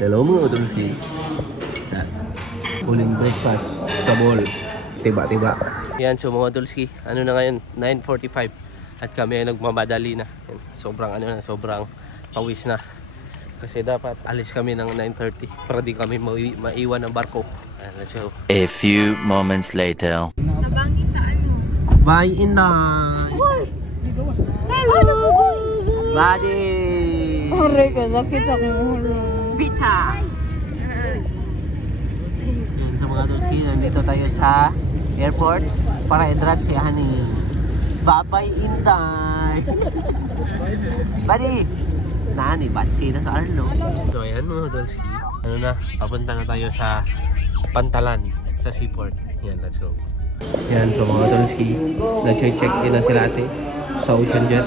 Hello mga Dolphy. Huling breakfast sa ball. Tiba-tiba. Yan, so mga Dolphy, ano na ngayon? 9:45. At kami ay nagmamadali na. Sobrang pawis na. Kasi dapat alis kami ng 9:30 para di kami maiwan ng barko. Let's go. A few moments later. Nabangi sa ano? Bye, Inday! Hello! Buddy! Aray ka, sakit sa ulo. Pizza! Yan, sa mga Dolphy, nandito tayo sa airport para i-drop si Honey. Bye-bye, Inday! Buddy! Nani, batsi na ka, Arlo. So ayan mga Dolphy, ano na, papunta na tayo sa Pantalan, sa seaport. Yan, let's go. Yan, so mga Dolphy, nag-check-in na sila ate sa Ocean Jet.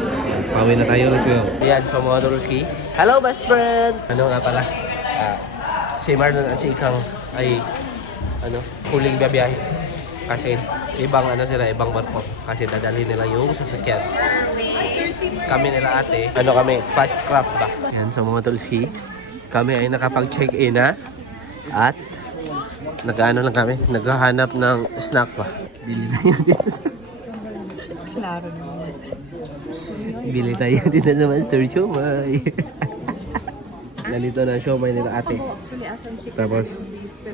Pawi na tayo, let's go. Yan, so mga Dolphy, hello best friend! Ano nga pala, si Marlon at si Ikang ay huling biyahe. Kasi ibang ibang barko. Kasi dadalhin nila yung sasakyan. Kami nila ate, fast craft ba? Yan, so mga Dolphy, kami ay nakapag-check-in na at naghahanap ng snack pa. Bili tayo dito sa... Klaro naman. Bili tayo dito sa Master Siomay. Nandito na siomay nila ate. Tapos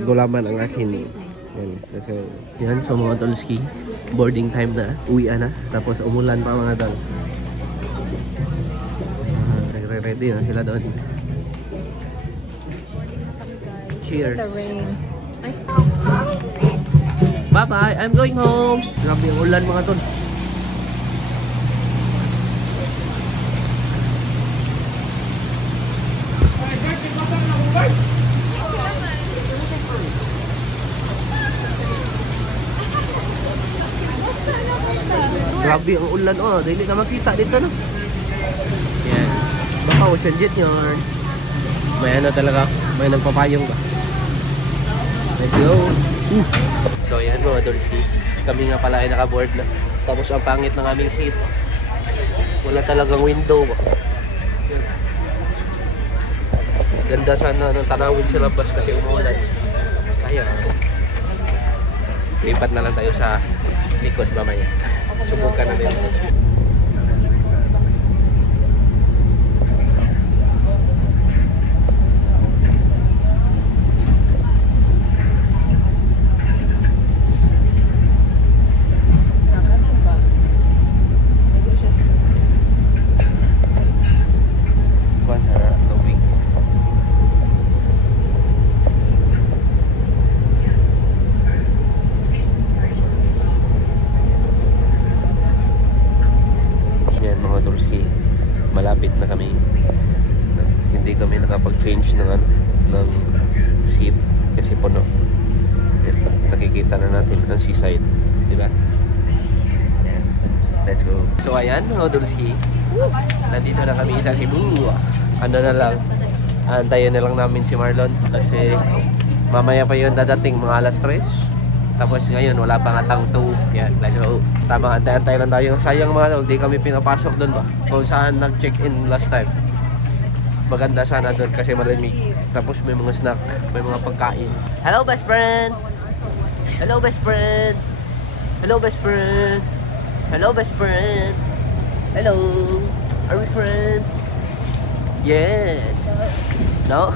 gulaman ang akin. Yan, yan, so mga Dolphy, boarding time na, uwi na. Tapos umulan pa mga tol. Nagre-ready na sila doon. Cheers! Bye-bye! I'm going home! Grabe yung ulan mga tol. Grabe ang ulan, oh. Dili ka makita dito, no? Yan. Baka Ocean Jet yun. May talaga, may nagpapayong ba? Let's go! So yan mga Dolphy, kami nga pala ay nakaboard na. Tapos ang pangit ng aming seat. Wala talagang window ba? Yan. Ganda sana ng tanawin sa labas kasi umulan. Kaya lipat na lang tayo sa likod mamaya. Subukan na din. Malapit na kami. Hindi kami nakapag-change ng seat kasi puno. Nakikita na natin ang seaside, di ba? Ayan. Let's go. So ayan mga Dolphy, nandito na kami sa Cebu. Ano na lang, antayin na lang namin si Marlon kasi mamaya pa yun dadating mga alas 3. Tapos ngayon wala pa nga tang 2. Yan, let's go. Tama, antay lang tayo. Sayang mga tol, di kami pinapasok doon ba? Kung saan nag-check-in last time. Maganda sana doon kasi malamig. Tapos may mga snack, may mga pagkain. Hello best friend! Hello best friend! Hello best friend! Hello best friend! Hello! Are we friends? Yes! No?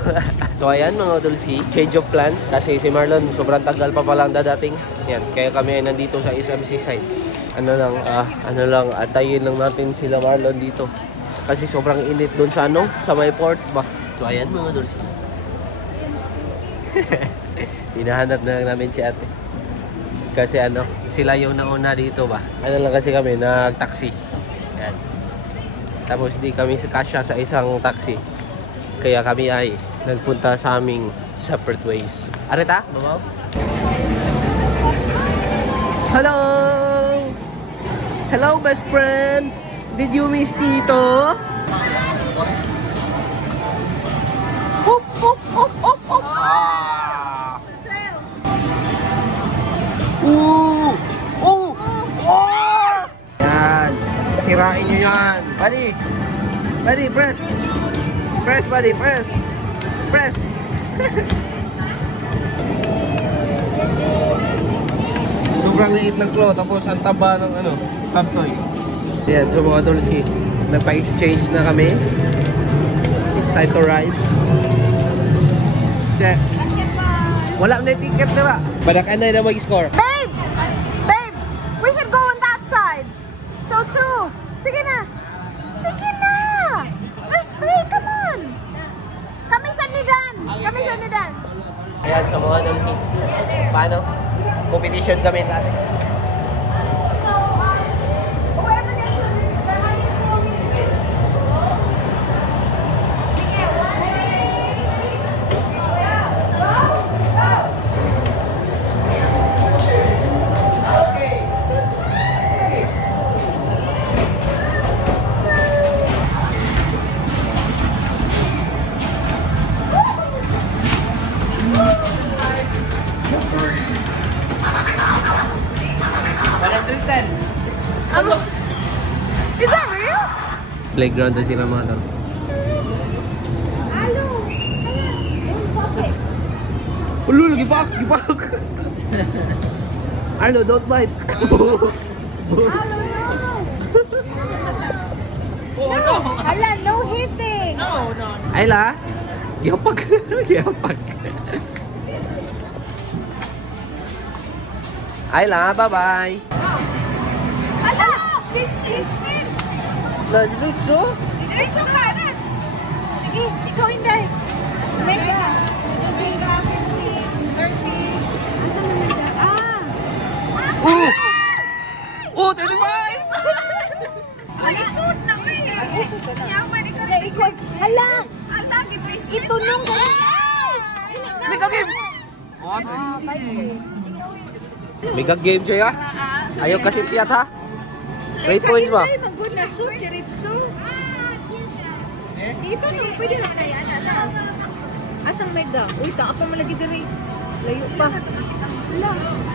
So ayan mga Dolphy, change of plans. Kasi si Marlon sobrang tagal pa palang dadating. Yan, kaya kami ay nandito sa SMC side. Antayin lang natin sila Marlon dito. Kasi sobrang init doon sa sa may port ba. So ayan mga Dolphy. Hinahanap na lang namin si ate. Kasi sila yung nauna dito ba. Kasi kami, nag-taxi. Yan. Tapos di kami kasya sa isang taxi. Kaya kami ay nagpunta sa aming separate ways. Arita? Babaw? Hello! Hello, best friend! Did you miss Tito? Hop, hop, hop, hop, hop! Ooh! Oh! Oh! Yan! Sirain nyo yan! Buddy! Buddy, press! Press, buddy, press! Press! Sobrang liit ng claw, tapos ang taba ng ano, stub toy. Ayan, so mga Dolce, nagpa-exchange na kami. It's time to ride. Check. Wala na yung ticket, diba? Badakan na yung mag-score. Babe! Babe! We should go on that side. So two. Sige na. Sige na. There's three. Come on. Kami sa Nidan. Kami sa Nidan. Ayan, so mga Dolce, paano? Competition kami natin. Whoever gets the highest score Is that real? Playground na sila mga tol. Hello. Don't stop it. Ulul, gipak! Gipak! Arlo, don't bite! Hello, no. Hala, no hitting. Ayla! Gipak! Gipak! Ayla, bye-bye! Hala, it's hitting. Diretso? Diretso ka na. Sige, ikaw hindi. Mega. Mega, 15, 30. Ah. Oh! Oh, 35! Ay, suit na eh. Yaman, ikaw na ikot. Hala. Hala, ito nung Mega game! Ah, bait. Mega game siya, ayaw kasi piyat ha? 3 points ba? Ay, magod na shoot, diretso. Dito no, pwede lang na yan. Asang mega? Uy, taka pa malagi diri. Layo pa. Hala.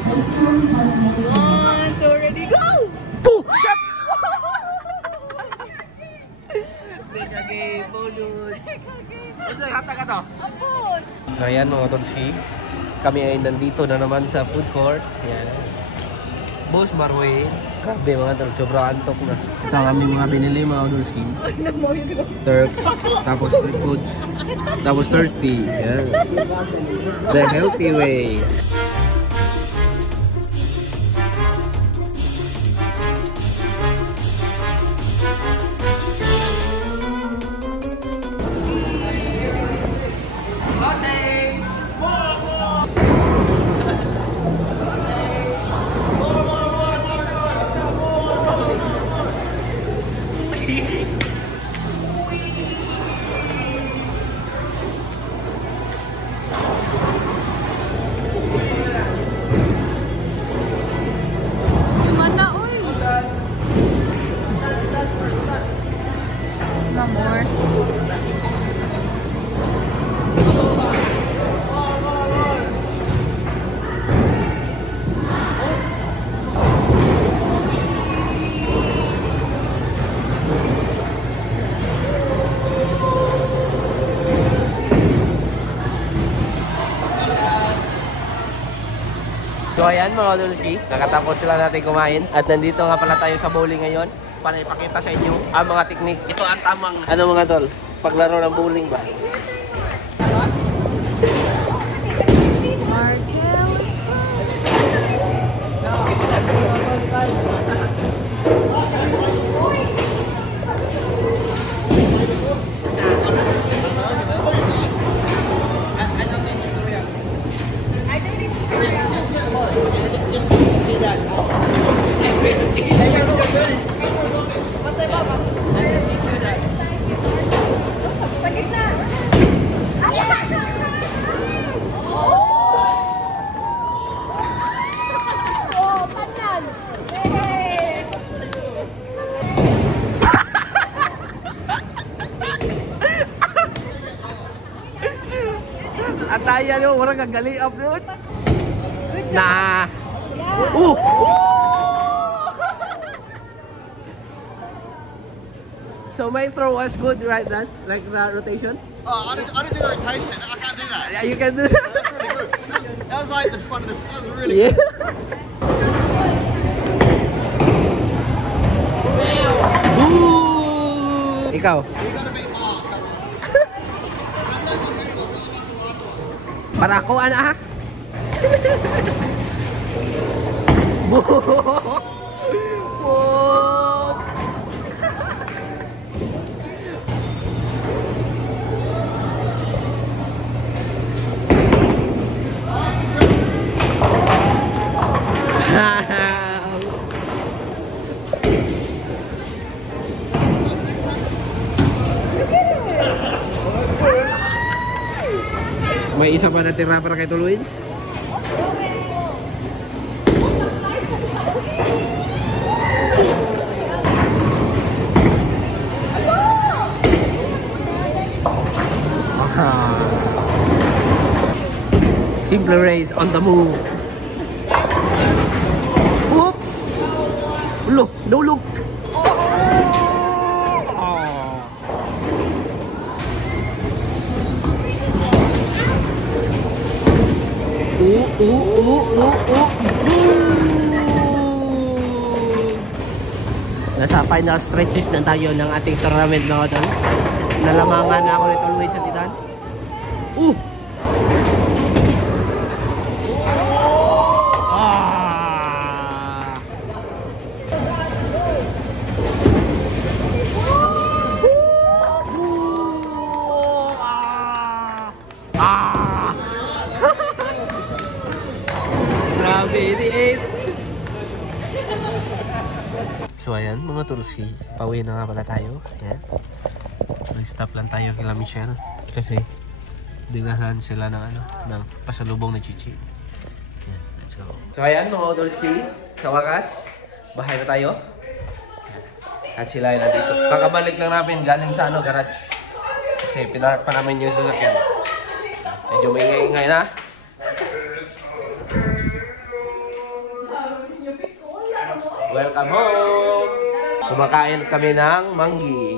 1, 2, ready, go! Boom! Shot! Mega game, bonus! Ano sa'yo, hata ka to? Abot! So ayan mga Dolce, kami ay nandito na naman sa food court. Ayan. Boss Marway. Grabe mga Dolce, sobrang antok na. Ito kami mga binili mga Dolce. Turk, tapos street foods, tapos thirsty. Ayan. The healthy way. Mana, uy! Mamor. So ayan mga Dolce, nakatapos sila natin kumain at nandito nga pala tayo sa bowling ngayon para ipakita sa inyo ang mga teknik. Ito ang tamang ano mga tol, paglaro ng bowling ba? Ataya nyo, warang gagali up yun. Nah. Oh! So my throw was good, right? That like the rotation. Oh, I didn't do the rotation. I can't do that. Yeah, you can do that. That's really good. That was like the fun of the. That was really Yeah. Ooh. Ikaw. good. You gotta beat Mark. Para ako ana ha. May isa pa natira para kay Tuluins. Simple race on the move. Oops! Look, no look. Nasa final stretches na tayo ng ating tournament mga tol. Nalamangan na ako nito Luis sa Titan. Grabe, 88. So ayan mga tulsi, pauwi na nga pala tayo. Ayan. Nag-stop lang tayo kila Michelle kasi dilahan sila ng ng pasalubong na chichi. Ayan, let's go. So ayan mga tulsi, sa wakas, bahay na tayo. At sila ay nandito. Kakabalik lang namin galing sa garage. Kasi pinark pa namin yung sasakyan. Medyo may ingay-ingay na. Welcome home! Kumakain kami ng manggi.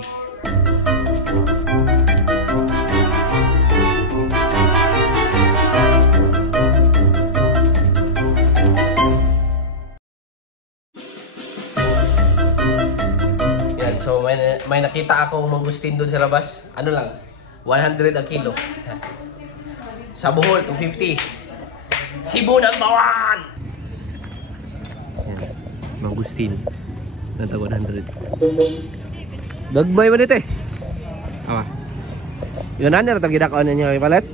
Yan, so may nakita akong mangustin doon sa labas. Ano lang? 100 a kilo. Sa Bohol, 250. Cebu #1! Mangustin. Nata 100. Dagbay man ito eh. Apa? Yun na, nara tagidakaon ninyo ipalit?